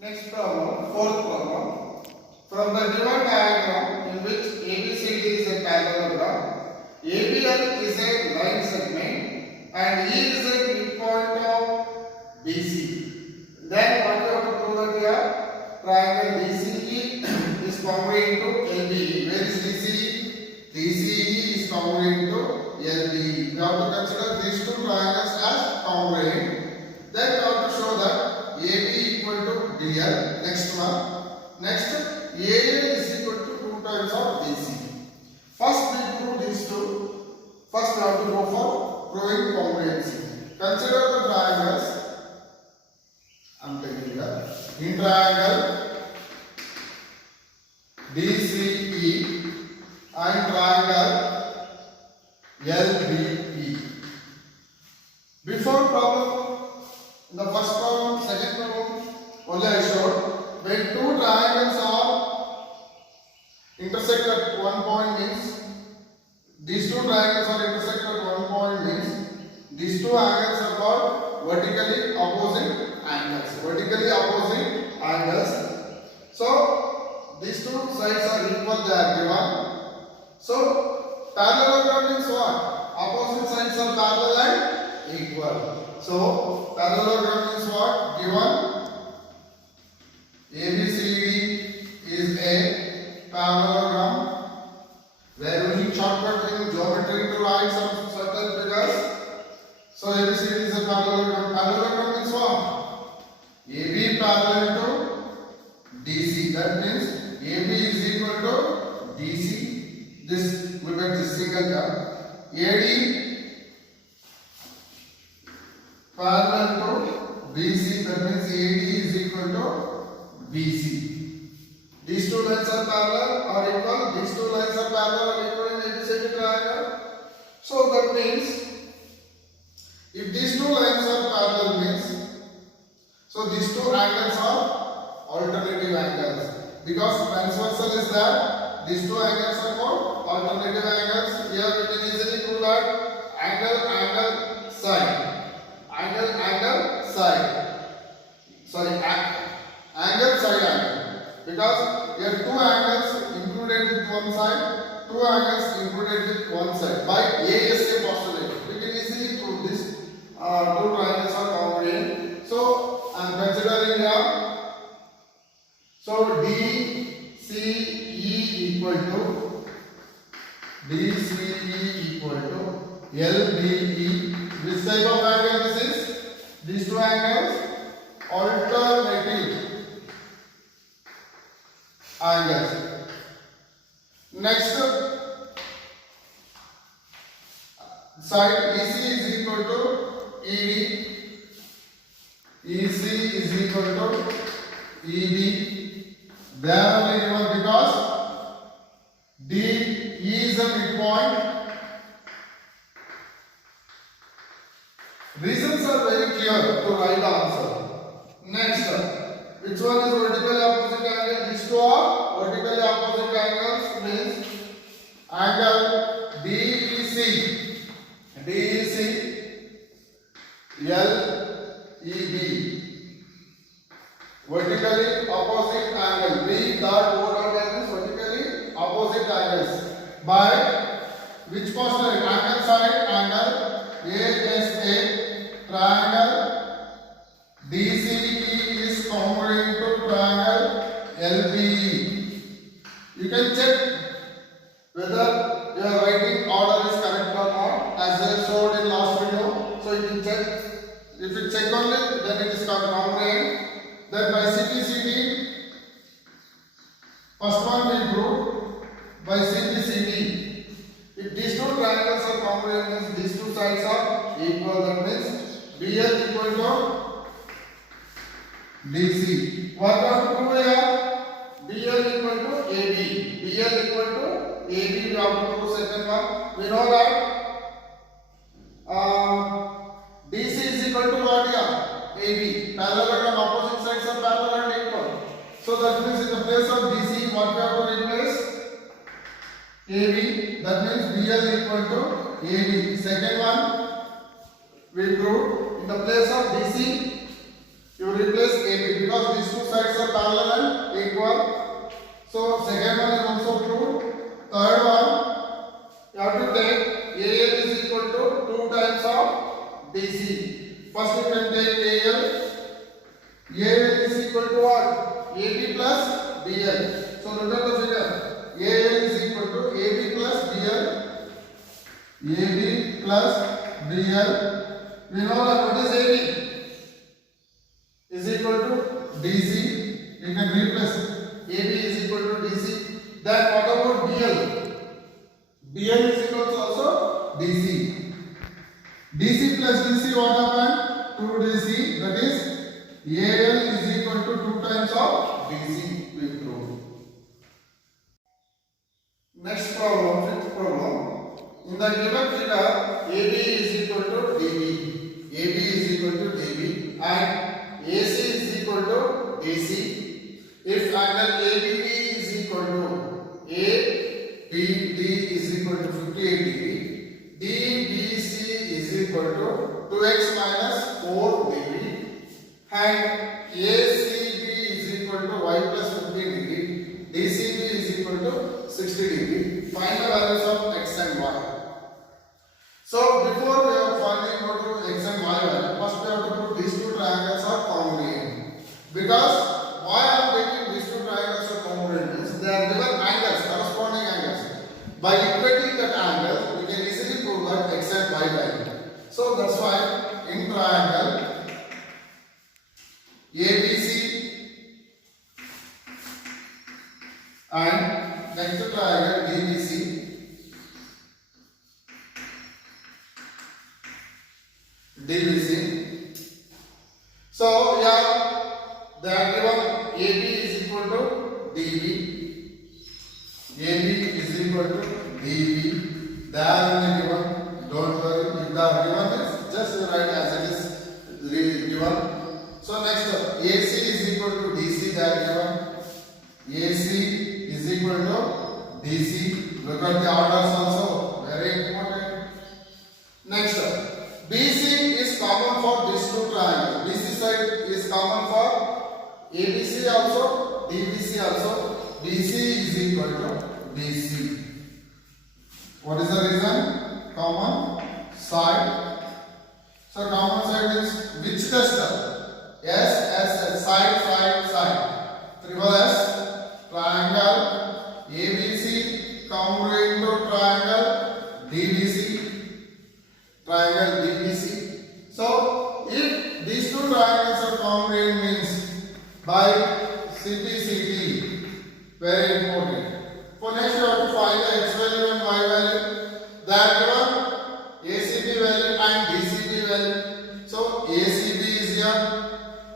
Next problem, fourth problem. From the given diagram in which ABCD is a parallelogram, ABL is a line segment and E is a midpoint of BC. Then what we have to prove that here? Triangle DCE is congruent to LBE. Where is DCE? DCE is congruent to LBE. We have to consider these two triangles as congruent. Then we have to show that AB equal to DL. Next one. Next, AL is equal to 2 times of DC. First we prove these two. First we have to go for proving congruency. Consider the triangles. I am taking here. In triangle DCE and triangle LBE. Before problem, in the first problem, second problem, only I showed when two triangles are intersect at one point means these two triangles are intersect at one point means these two angles are called vertically opposite angles. Vertically opposite angles. So these two sides are equal, they are given. So parallelogram means what? Opposite sides are parallel and equal. So parallelogram means what? Given ABCD is a parallelogram. We are using shortcut in geometry to write some certain figures. So ABCD is a parallelogram. Parallelogram means what? AB parallel to DC. That means AB is equal to DC. This we get this single term. AD parallel to BC. That means AD is equal to BC. These two lines are parallel or equal. These two lines are parallel or equal in ABCD triangle. So that means if these two lines are parallel means so these two angles are alternative angles. Because transversal is that these two angles are called alternative angles. Here we can easily prove that angle side. Angle side. Sorry, angle side angle. Because here two angles included with one side, two angles included with one side. By ASA postulate, we can easily prove this. Two triangles are congruent. So I am considering here. So DCE equal to LBE. Which type of angle this is? These two angles alternative angles. Next side EC is equal to ED. EC is equal to ED. They are only given because DE is a midpoint. Reasons are very clear to write the answer. Next, which one is vertically opposite angle? These two are vertically opposite angles means angle DEC, LEB. Vertically opposite angle. B dot O dot N is vertically opposite angles. By which postulate? Angle side angle ASA triangle DCE is congruent to triangle LBE. You can check whether your writing order is correct or not, as I showed in last video. So you can check. If you check only, then it is congruent. Then by CPCD, first one we prove by CPCD. If these two triangles are congruent, means these two sides are equal. That means BL equal to DC. What we have to prove here? BL equal to AB. BL equal to AB. We have to prove second one. We know that DC is equal to what here? AB. Parallelogram opposite sides are parallel and equal. So that means in the place of DC, what we have to replace? AB. That means BL equal to AB. Second one, we prove in the place of DC, you replace AB because these two sides So second one is also true. Third one, you have to take AL is equal to 2 times of BC. First you can take AL. AL is equal to what? AB plus BL. So look at the figure. AL is equal to AB plus BL. AB plus BL. We know that what is AB? Is equal to DC. You can replace it. AB is equal to DC. Then what about BL? BL is equal to also DC. DC plus DC what happened? 2 DC. That is AL is equal to 2 times of DC. We prove. Next problem, fifth problem. In the given figure, AB is equal to DB. AB is equal to DB and AC is equal to AC. If angle ABD is equal to ABD is equal to 58 degree, DBC is equal to 2x minus 4 degree, and ACB is equal to y plus 15 degree, DCB is equal to 60 degree. Find the values of x and y. So before we are finding out x and y value, first we have to prove these two triangles are congruent. Because why I am taking these two triangles are congruent means they are given angles, corresponding angles. By equating that angle, we can easily prove that x and y value. So that's why in triangle ABC and next triangle DBC, DBC. So here they are given AB is equal to DB. AB is equal to DB. They are given. Don't worry. If they are given, just write as it is given. So next AC is equal to DC. They are given. AC is equal to DC. Look at the orders also. Very important. Next BC is common for these two triangles. BC side is common for ABC also, DBC also. BC is equal to BC. What is the reason? Common side. So common side is which tester? S, side, side, side. Triple S, triangle ABC congruent to triangle DBC. Triangle DBC. So if these two triangles are congruent means by CPCT, very important. For next you have to find the x value and y value. That given ACB value and DCB value. So ACB is here,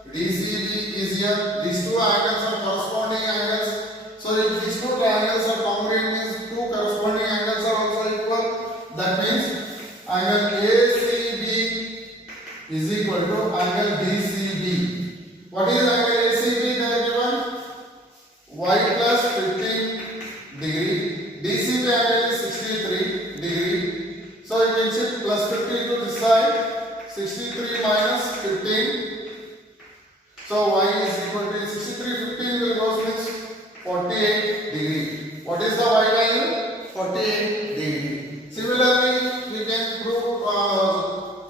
DCB is here. These two angles are corresponding angles. So if these two triangles are congruent means two corresponding angles are also equal. That means angle ACB is equal to angle DCB. What is angle ACB? They are given y plus 15 degree. DCB angle is 63 degree. So you can shift plus 15 to this side. 63 minus 15. So y is equal to 63. 15 will go means 48 degree. What is the y value? 48 degree. Similarly, we can prove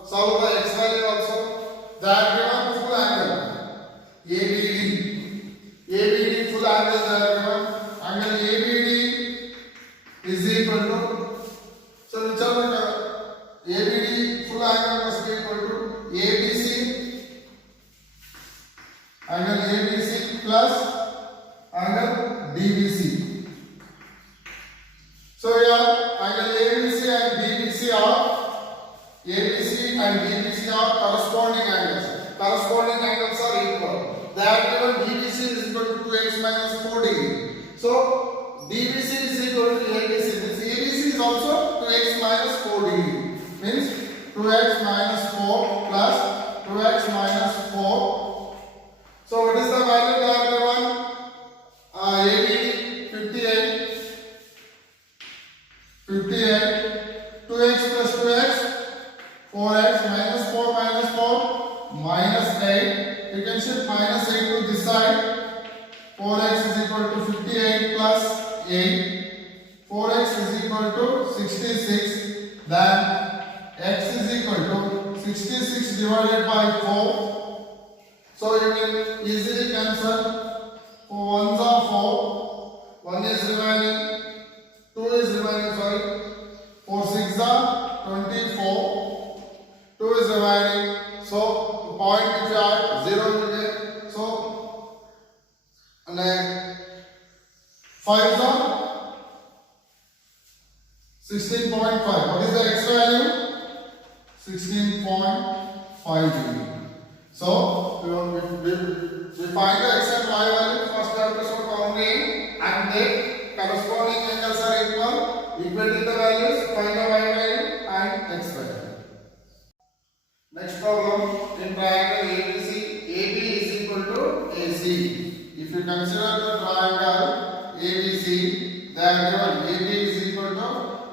solve the x value also. That given full angle ABD. ABD full angle they are given. Angle ABD is equal to, so which are the ABD full angle must be equal to ABC. Angle ABC plus angle DBC. So here angle ABC and DBC are corresponding angles. Corresponding angles are equal. They are given DBC is equal to 2x minus 4 degree. So DBC is equal to ABC. This ABC is also 2x minus 4 degree. Means 2x minus 4 plus 2x minus 4. So what is the value they are given? ABD 58. 2x plus 2x, 4x minus 4 minus 4, minus 8. You can shift minus 8 to this side. 4x is equal to 58 66 divided by 4. So you can easily cancel. 4 ones are 4. 1 is remaining. 2 is remaining, sorry. 4 6 are 24. 2 is remaining. So the point which you add 0 will get. So and then 5 are 16.5. What is the x value? 16.5 degree. So we find the x and y value. First we have to show boundary and the corresponding angles are equal. Equate the values, find the y value and x value. Next problem, in triangle ABC, AB is equal to AC. If you consider the triangle ABC, then AB is equal to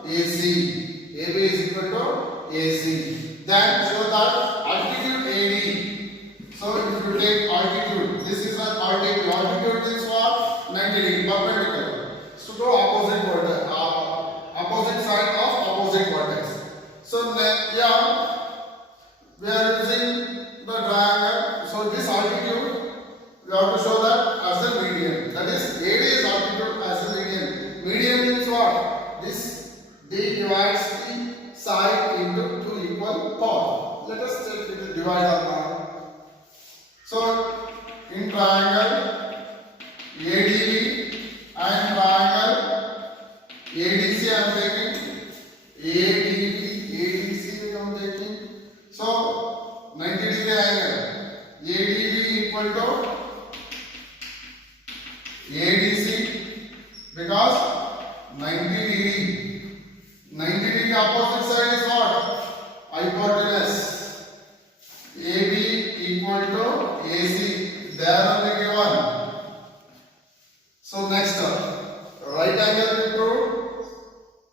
AC. AB is equal to AC. Then show that altitude AD. So if you take altitude, this is an altitude. Altitude means what? 90 degree, perpendicular. So to opposite vertex, opposite side of opposite vertex. So then yeah, we are using the triangle. So this altitude, we have to show that as a median. That is, AD is altitude as a median. Median means what? This D divides the side into two equal parts. Let us check with the divider now. So in triangle ADB and triangle ADC I am taking. ADC I am taking. So 90 degree angle. ADB equal to ADC because 90 degree. 90 degree opposite side is what? Hypotenuse. AB equal to AC. They are only given. So next step. Right angle into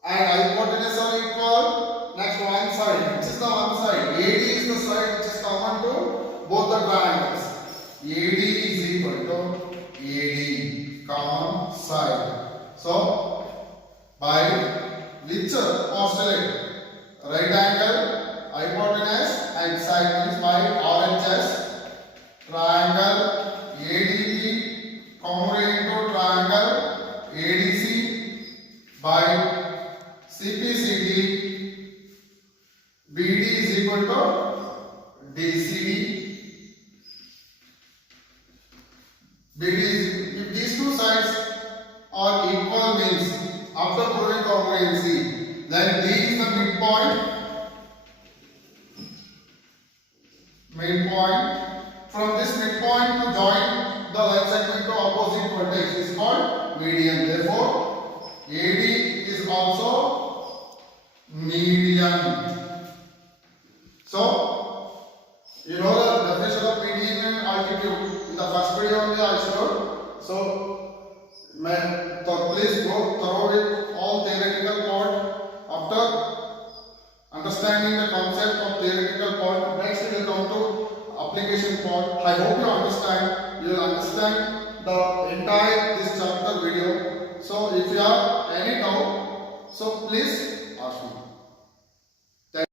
and hypotenuse are equal. Next one side. Which is the one side? AD is the side which is common to both the triangles. AD is equal to AD. Common side. So by which postulate? Right angle, hypotenuse and side means by RHS. Triangle ADB congruent to triangle ADC by CPCD. BD is equal to DCD. BD is, if these two sides are equal means after proving congruency, then D is the midpoint. From this midpoint to join the line segment to opposite vertex is called median. Therefore, AD is also median. So, you know the definition of median and altitude. In the first video only I showed. So, please go through with all theoretical part. After understanding the concept of theoretical part, next we will come to application part. I hope you understand. You will understand the entire this chapter video. So, if you have any doubt, so please ask me.